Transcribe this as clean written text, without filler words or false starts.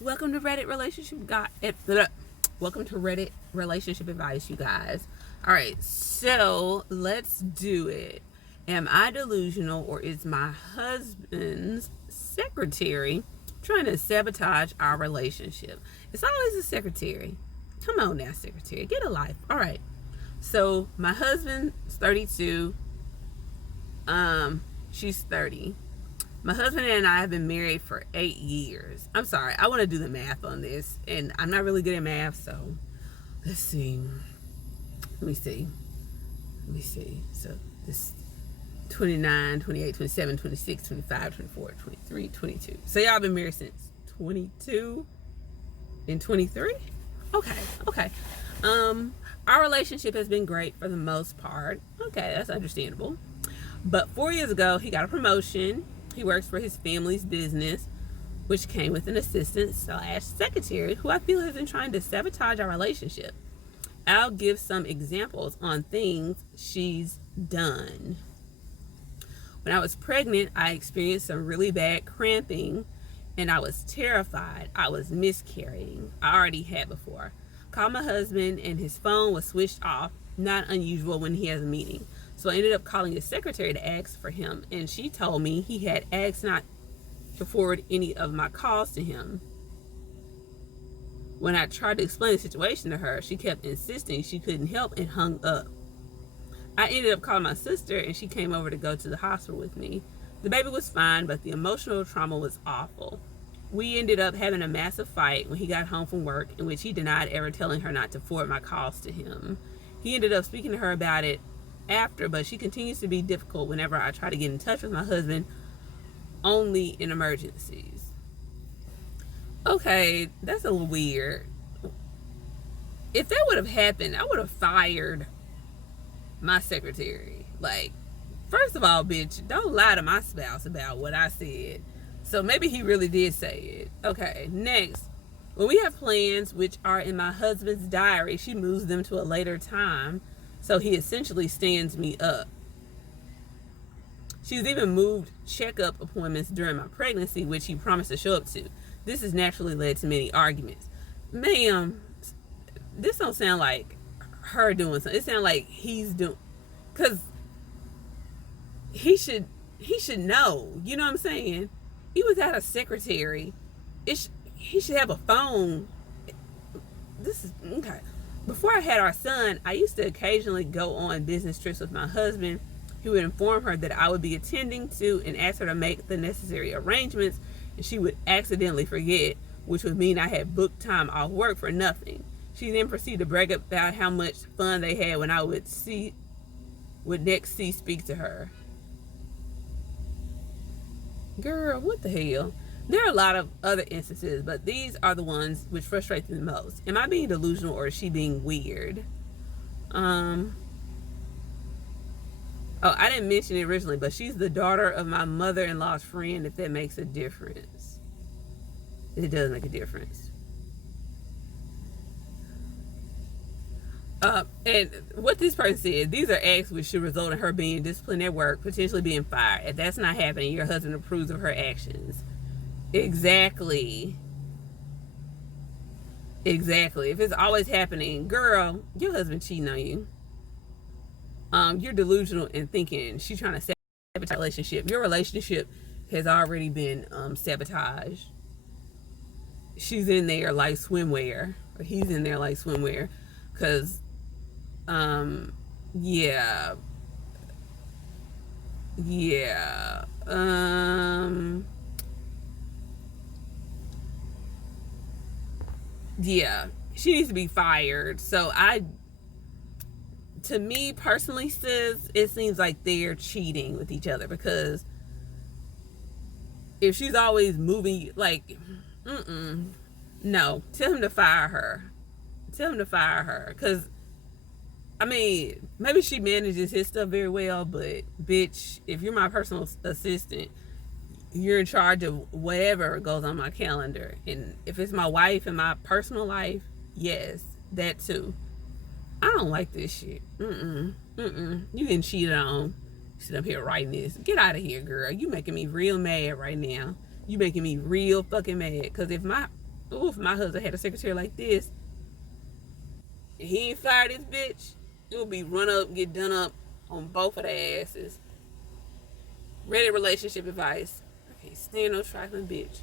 Welcome to Reddit Relationship Guide. Welcome to Reddit Relationship Advice, you guys. All right, so let's do it. Am I delusional, or is my husband's secretary trying to sabotage our relationship? It's always the secretary. Come on now, secretary, get a life. All right. So my husband's 32. She's 30. My husband and I have been married for 8 years. I'm sorry, I want to do the math on this, and I'm not really good at math, so let's see. Let me see. So this 29, 28, 27, 26, 25, 24, 23, 22. So y'all been married since 22 and 23? Okay. Our relationship has been great for the most part. Okay, that's understandable. But 4 years ago, he got a promotion. He works for his family's business, which came with an assistant / secretary who I feel has been trying to sabotage our relationship. I'll give some examples on things she's done. When I was pregnant, I experienced some really bad cramping, and I was terrified I was miscarrying. I already had before. Called my husband, and his phone was switched off, not unusual when he has a meeting. So I ended up calling his secretary to ask for him, and she told me he had asked not to forward any of my calls to him. When I tried to explain the situation to her, she kept insisting she couldn't help and hung up. I ended up calling my sister, and she came over to go to the hospital with me. The baby was fine, but the emotional trauma was awful. We ended up having a massive fight when he got home from work, in which he denied ever telling her not to forward my calls to him. He ended up speaking to her about it after, but she continues to be difficult whenever I try to get in touch with my husband, only in emergencies. Okay, that's a little weird. If that would have happened, I would have fired my secretary. Like, first of all, bitch, don't lie to my spouse about what I said. So maybe he really did say it. Okay, next. When we have plans, which are in my husband's diary, she moves them to a later time, so he essentially stands me up. She's even moved checkup appointments during my pregnancy, which he promised to show up to. This has naturally led to many arguments. Ma'am, this don't sound like her doing something. It sounds like he's doing, because he should know. You know what I'm saying? He was at a secretary. He should have a phone. This is okay. Before I had our son, I used to occasionally go on business trips with my husband. He would inform her that I would be attending to and ask her to make the necessary arrangements, and she would accidentally forget, which would mean I had booked time off work for nothing. She then proceeded to brag about how much fun they had when I would next speak to her. Girl, what the hell? There are a lot of other instances, but these are the ones which frustrate me the most. Am I being delusional, or is she being weird? Oh, I didn't mention it originally, but she's the daughter of my mother-in-law's friend, if that makes a difference. It does make a difference. And what this person said, these are acts which should result in her being disciplined at work, potentially being fired. If that's not happening, your husband approves of her actions. Exactly. If it's always happening, girl, your husband cheating on you. You're delusional in thinking she's trying to sabotage your relationship. Your relationship has already been sabotaged. She's in there like swimwear, or he's in there like swimwear, because yeah, she needs to be fired. So to me personally, sis, it seems like they're cheating with each other, because if she's always moving, like, no, tell him to fire her. Because, I mean, maybe she manages his stuff very well, but bitch, if you're my personal assistant, you're in charge of whatever goes on my calendar. And if it's my wife and my personal life, yes, that too. I don't like this shit. You getting cheated on. Sit up here writing this. Get out of here, girl. You making me real mad right now. You making me real fucking mad. Because if my husband had a secretary like this, and he ain't fired this bitch, it would be run up, get done up on both of their asses. Reddit relationship advice. I can't stand no trifling bitch.